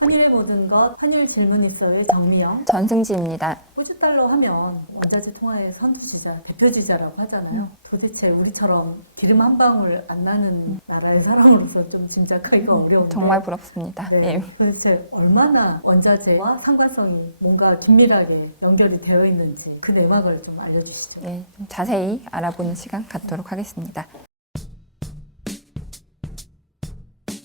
환율의 모든 것, 환율 질문 있어요의 정미영. 전승지입니다. 호주 달러 하면 원자재 통화의 선두주자, 대표주자라고 하잖아요. 도대체 우리처럼 기름 한 방울 안 나는 나라의 사람으로서 좀 짐작하기가 어려운데 정말 부럽습니다. 네, 네. 도대체 얼마나 원자재와 상관성이 뭔가 긴밀하게 연결이 되어 있는지 그 내막을 좀 알려주시죠. 네, 좀 자세히 알아보는 시간 갖도록 하겠습니다.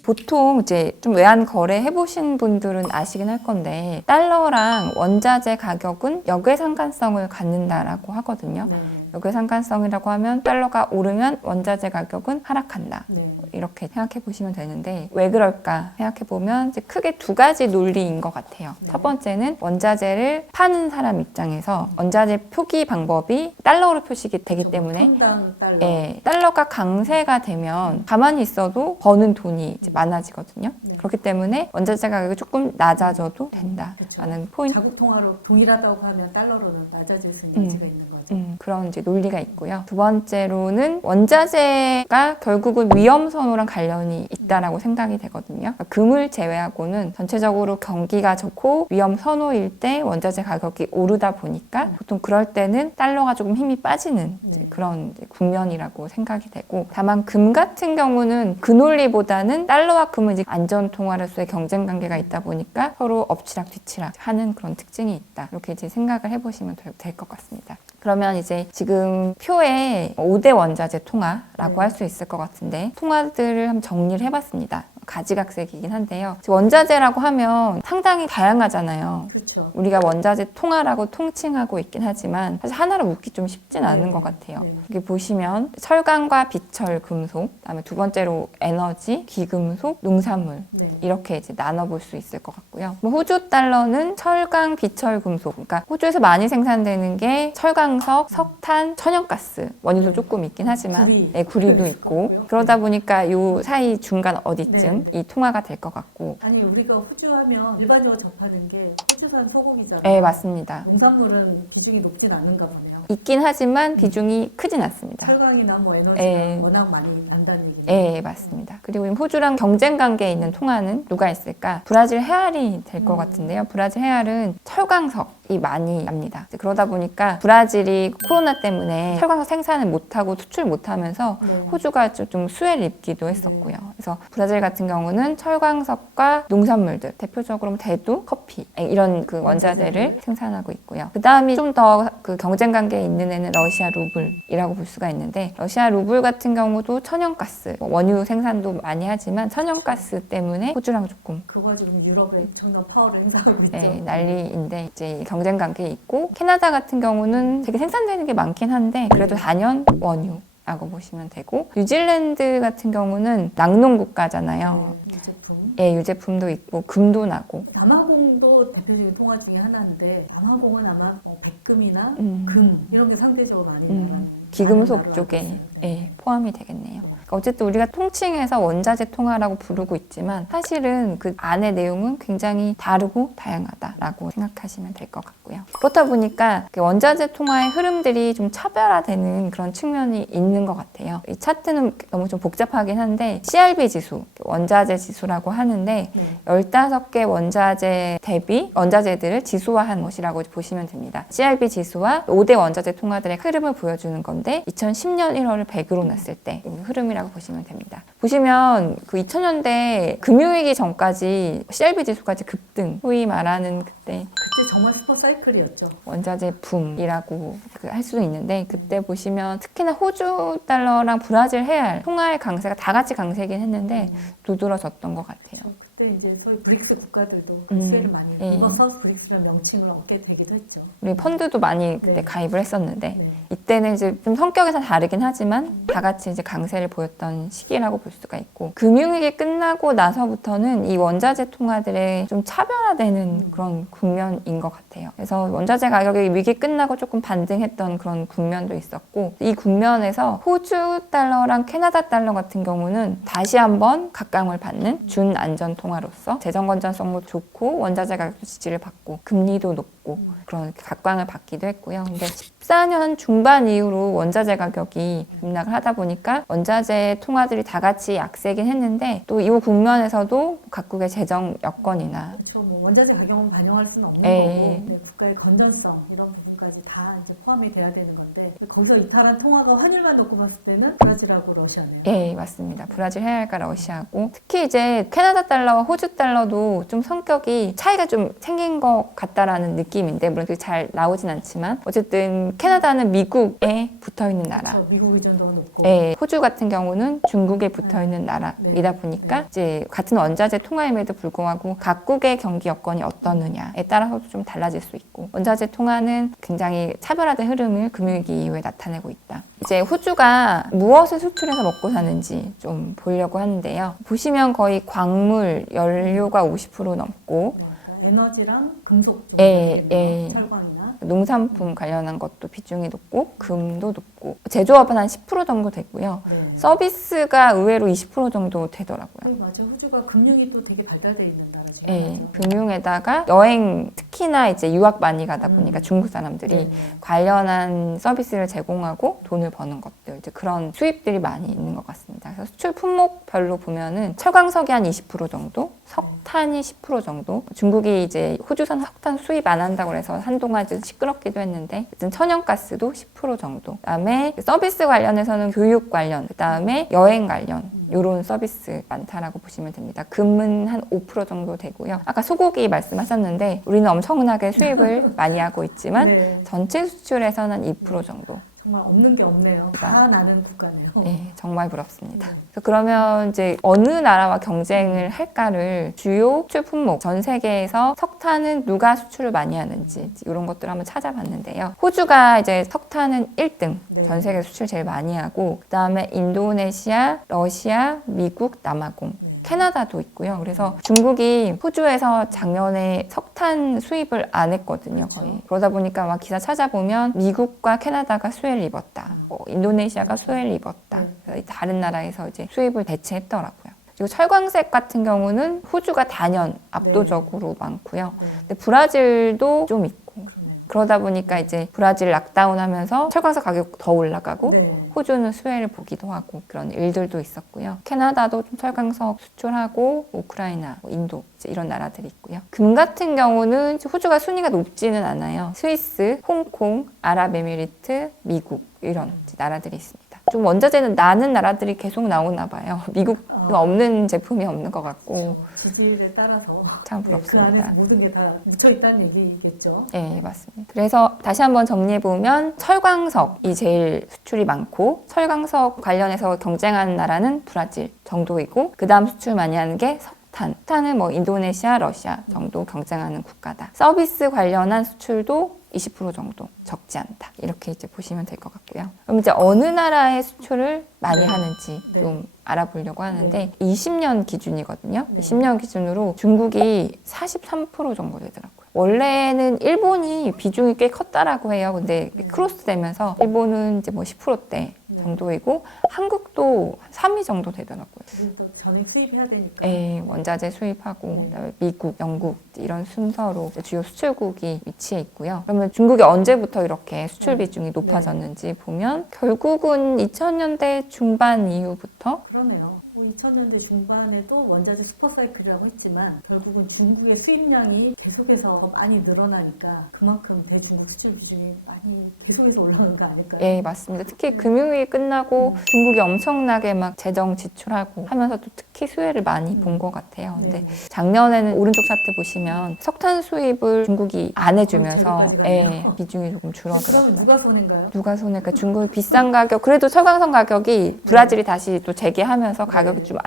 보통 이제 좀 외환 거래 해보신 분들은 아시긴 할 건데 달러랑 원자재 가격은 역외상관성을 갖는다라고 하거든요. 네, 역외상관성이라고 하면 달러가 오르면 원자재 가격은 하락한다. 네. 이렇게 생각해 보시면 되는데 왜 그럴까 생각해 보면 이제 크게 두 가지 논리인 것 같아요. 네. 첫 번째는 원자재를 파는 사람 입장에서 원자재 표기 방법이 달러로 표시가 되기 때문에 톤당 달러. 예, 달러가 강세가 되면 가만히 있어도 버는 돈이 이제 많아지거든요. 네. 그렇기 때문에 원자재 가격이 조금 낮아져도 된다라는 포인트. 자국 통화로 동일하다고 하면 달러로는 낮아질 수 있는 여지가 있는 거죠. 그런 이제 논리가 있고요. 두 번째로는 원자재가 결국은 위험 선호랑 관련이 있다라고 생각이 되거든요. 그러니까 금을 제외하고는 전체적으로 경기가 좋고 위험 선호일 때 원자재 가격이 오르다 보니까 보통 그럴 때는 달러가 조금 힘이 빠지는 이제 그런 이제 국면이라고 생각이 되고, 다만 금 같은 경우는 그 논리보다는 달러와 금은 이제 안전 통화로서의 경쟁 관계가 있다 보니까 서로 엎치락 뒤치락 하는 그런 특징이 있다. 이렇게 이제 생각을 해보시면 될 것 같습니다. 그러면 이제 지금 표에 5대 원자재 통화라고 할 수 있을 것 같은데 통화들을 한번 정리를 해봤습니다. 가지각색이긴 한데요. 원자재라고 하면 상당히 다양하잖아요. 그렇죠. 우리가 원자재 통화라고 통칭하고 있긴 하지만 사실 하나로 묶기 좀 쉽진 않은 것 같아요. 네. 여기 보시면 철강과 비철 금속, 그다음에 두 번째로 에너지, 귀금속, 농산물 네. 이렇게 이제 나눠볼 수 있을 것 같고요. 호주 달러는 철강, 비철, 금속, 그러니까 호주에서 많이 생산되는 게 철강석, 석탄, 천연가스, 원유도 조금 있긴 하지만 구리. 네, 구리도 있고 그러다 보니까 요 사이 중간 어디쯤 이 통화가 될 것 같고. 아니 우리가 호주 하면 일반적으로 접하는 게 호주산 소고기잖아요. 네, 맞습니다. 농산물은 비중이 높진 않은가 보네요. 있긴 하지만 비중이 크진 않습니다. 철강이나 뭐 에너지가 네. 워낙 많이 난다는 얘기죠. 네, 맞습니다. 그리고 호주랑 경쟁 관계에 있는 통화는 누가 있을까? 브라질 헤알이 될 것 같은데요. 브라질 헤알은 철강석이 많이 납니다. 그러다 보니까 브라질이 코로나 때문에 철강석 생산을 못하고 수출 못하면서 네. 호주가 좀 수혜를 입기도 했었고요. 그래서 브라질 같은 경우는 철강석과 농산물들, 대표적으로 뭐 대두, 커피 이런 그 원자재를 생산하고 있고요. 그 다음이 좀 더 그 경쟁 관계에 있는 애는 러시아 루블이라고 볼 수가 있는데, 러시아 루블 같은 경우도 천연가스, 원유 생산도 많이 하지만 천연가스 때문에 호주랑 조금 그거 지금 유럽에 엄청난 파워를 행사하고 있죠. 난리인데 이제 경쟁 관계에 있고, 캐나다 같은 경우는 되게 생산되는 게 많긴 한데 그래도 단연 원유 라고 보시면 되고, 뉴질랜드 같은 경우는 낙농 국가잖아요. 네, 유제품. 예, 유제품도 있고 금도 나고. 남아공도 대표적인 통화 중에 하나인데 남아공은 아마 백금이나 음. 금 이런 게 상대적으로 많이 나가는 기금속 나라로 쪽에 알고 있어요. 예, 포함이 되겠네요. 그러니까 어쨌든 우리가 통칭해서 원자재 통화라고 부르고 있지만 사실은 그 안의 내용은 굉장히 다르고 다양하다라고 생각하시면 될 것 같고요. 그렇다 보니까 원자재 통화의 흐름들이 좀 차별화되는 그런 측면이 있는 것 같아요. 이 차트는 너무 좀 복잡하긴 한데 CRB 지수, 원자재 지수라고 하는데 네. 15개 원자재 대비 원자재들을 지수화한 것이라고 보시면 됩니다. CRB 지수와 5대 원자재 통화들의 흐름을 보여주는 건데 2010년 1월을 100으로 놨을 때 흐름이라고 보시면 됩니다. 보시면 그 2000년대 금융위기 전까지 CRB 지수까지 급등, 소위 말하는 그때 정말 슈퍼 사이클이었죠. 원자재 붐이라고 할 수도 있는데, 그때 보시면 특히나 호주 달러랑 브라질 헤알 통화의 강세가 다 같이 강세긴 했는데 두드러졌던 것 같아요. 그때 이제 소위 브릭스 국가들도 그 수혜를 많이 예. 리버 사우스 브릭스라는 명칭을 얻게 되기도 했죠. 우리 펀드도 많이 그때 네. 가입을 했었는데 네. 이때는 이제 좀 성격에서 다르긴 하지만 다 같이 이제 강세를 보였던 시기라고 볼 수가 있고, 금융위기 끝나고 나서부터는 이 원자재 통화들의 좀 차별화되는 그런 국면인 것 같아요. 그래서 원자재 가격이 위기 끝나고 조금 반등했던 그런 국면도 있었고, 이 국면에서 호주 달러랑 캐나다 달러 같은 경우는 다시 한번 각광을 받는 준안전 통화로서 재정 건전성도 좋고 원자재 가격도 지지를 받고 금리도 높고 그런 각광을 받기도 했고요. 근데 14년 중반 중반 이후로 원자재 가격이 급락을 하다 보니까 원자재 통화들이 다 같이 약세긴 했는데 또 이후 국면에서도 각국의 재정 여건이나 그렇죠. 뭐 원자재 가격은 반영할 수는 없는 예. 거고, 네, 국가의 건전성 이런 부분까지 다 이제 포함이 돼야 되는 건데 거기서 이탈한 통화가 환율만 놓고 봤을 때는 브라질하고 러시아네요. 예, 맞습니다. 브라질 해외과 러시아고 특히 이제 캐나다 달러와 호주 달러도 좀 성격이 차이가 좀 생긴 것 같다라는 느낌인데 물론 그게 잘 나오진 않지만 어쨌든 캐나다는 미국에 붙어 있는 나라. 그렇죠. 미국 의존도가 높고. 예, 호주 같은 경우는 중국에 붙어 있는 나라이다 보니까 네. 이제 같은 원자재 통화임에도 불구하고 각국의 경기 여건이 어떠느냐에 따라서도 좀 달라질 수 있고 원자재 통화는 굉장히 차별화된 흐름을 금융위기 이후에 나타내고 있다. 이제 호주가 무엇을 수출해서 먹고 사는지 좀 보려고 하는데요. 보시면 거의 광물, 연료가 50% 넘고 네, 그러니까 에너지랑 금속 쪽, 예. 철광이나 농산품 관련한 것도 비중이 높고 금도 높고 제조업은 한 10% 정도 되고요. 네. 서비스가 의외로 20% 정도 되더라고요. 네, 맞아요. 호주가 금융이 또 되게 발달되어 있는 나라 중에 예, 하나죠. 금융에다가 여행 특히나 이제 유학 많이 가다 보니까 중국 사람들이 네, 네. 관련한 서비스를 제공하고 돈을 버는 것들 이제 그런 수입들이 많이 있는 것 같습니다. 그래서 수출 품목별로 보면은 철광석이 한 20% 정도, 석탄이 10% 정도. 중국이 이제 호주산 석탄 수입 안 한다고 해서 한동안 좀 시끄럽기도 했는데 어쨌든 천연가스도 10% 정도. 그다음에 서비스 관련해서는 교육 관련, 그다음에 여행 관련 이런 서비스 많다라고 보시면 됩니다. 금은 한 5% 정도 되고요. 아까 소고기 말씀하셨는데 우리는 엄청나게 수입을 많이 하고 있지만 네. 전체 수출에서는 2% 정도. 정말 없는 게 없네요. 다 나는 국가네요. 네, 정말 부럽습니다. 네. 그래서 그러면 이제 어느 나라와 경쟁을 할까를 주요 수출 품목 전 세계에서 석탄은 누가 수출을 많이 하는지 이런 것들을 한번 찾아봤는데요. 호주가 이제 석탄은 1등 네. 전 세계 수출 제일 많이 하고 그다음에 인도네시아, 러시아, 미국, 남아공 캐나다도 있고요. 그래서 중국이 호주에서 작년에 석탄 수입을 안 했거든요, 거의. 그렇죠. 그러다 보니까 막 기사 찾아보면 미국과 캐나다가 수혜를 입었다. 뭐 인도네시아가 수혜를 입었다. 네. 그래서 다른 나라에서 이제 수입을 대체했더라고요. 그리고 철광색 같은 경우는 호주가 단연 압도적으로 많고요. 네. 근데 브라질도 좀 있고. 그러네요. 그러다 보니까 이제 브라질 락다운 하면서 철광석 가격 더 올라가고 네. 호주는 수혜를 보기도 하고 그런 일들도 있었고요. 캐나다도 좀 철광석 수출하고 우크라이나, 인도 이제 이런 나라들이 있고요. 금 같은 경우는 호주가 순위가 높지는 않아요. 스위스, 홍콩, 아랍에미리트, 미국 이런 이제 나라들이 있습니다. 좀 원자재는 나는 나라들이 계속 나오나 봐요. 미국은 없는 제품이 없는 것 같고 그렇죠. 지지율에 따라서 참 그 부럽습니다. 안에 모든 게 다 묻혀 있다는 얘기겠죠. 네, 맞습니다. 그래서 다시 한번 정리해보면 철광석이 제일 수출이 많고 철광석 관련해서 경쟁하는 나라는 브라질 정도이고 그 다음 수출 많이 하는 게 석탄은 뭐 인도네시아, 러시아 정도 경쟁하는 국가다. 서비스 관련한 수출도 20% 정도 적지 않다. 이렇게 이제 보시면 될 것 같고요. 그럼 이제 어느 나라의 수출을 많이 하는지 네. 좀 알아보려고 하는데 20년 기준이거든요. 20년 기준으로 중국이 43% 정도 되더라고요. 원래는 일본이 비중이 꽤 컸다라고 해요. 근데 크로스 되면서 일본은 이제 뭐 10%대 정도이고 한국도 3위 정도 되더라고요. 그리고 또 전액 수입해야 되니까. 예, 원자재 수입하고 그다음에 미국, 영국 이런 순서로 주요 수출국이 위치해 있고요. 그러면 중국이 언제부터 이렇게 수출 비중이 높아졌는지 보면 결국은 2000년대 중반 이후부터 그러네요. 2000년대 중반에도 원자재 슈퍼사이클이라고 했지만 결국은 중국의 수입량이 계속해서 많이 늘어나니까 그만큼 대중국 수출 비중이 많이 계속해서 올라가는 거 아닐까요? 예, 맞습니다. 특히 금융위기 끝나고 중국이 엄청나게 막 재정 지출하고 하면서도 특히 수혜를 많이 본 것 같아요. 근데 네. 작년에는 오른쪽 차트 보시면 석탄 수입을 중국이 안 해주면서 제로까지 가네요. 예, 비중이 조금 그럼 줄어들었어요. 누가 손해인가요? 누가 손해가 중국이 비싼 가격 그래도 철광석 가격이 브라질이 다시 또 재개하면서 가격이 좀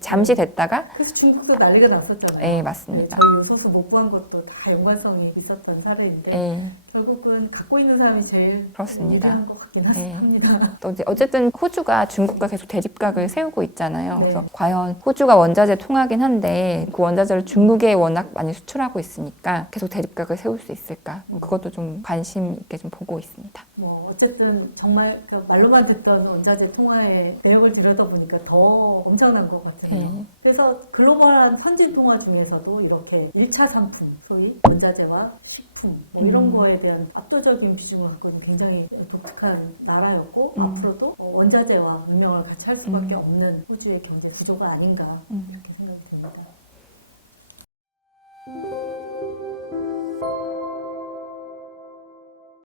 잠시 됐다가 그래서 중국도 난리가 났었잖아요. 예, 맞습니다. 저희 요소수 못 구한 것도 다 연관성이 있었던 사례인데 예, 결국은 갖고 있는 사람이 제일 그렇습니다. 유리한 것 같긴 네. 합니다. 또 이제 어쨌든 호주가 중국과 계속 대립각을 세우고 있잖아요. 네. 그래서 과연 호주가 원자재 통하긴 한데 그 원자재를 중국에 워낙 많이 수출하고 있으니까 계속 대립각을 세울 수 있을까? 그것도 좀 관심 있게 좀 보고 있습니다. 뭐 어쨌든 정말 그 말로만 듣던 원자재 통화의 내역을 들여다보니까 더 엄청난 것 같아요. 네. 그래서 그래서 글로벌한 선진 통화 중에서도 이렇게 1차 상품, 소위 원자재와 식품 이런 거에 대한 압도적인 비중을 갖고 있는 굉장히 독특한 나라였고 앞으로도 원자재와 문명을 같이 할 수밖에 없는 호주의 경제 구조가 아닌가 이렇게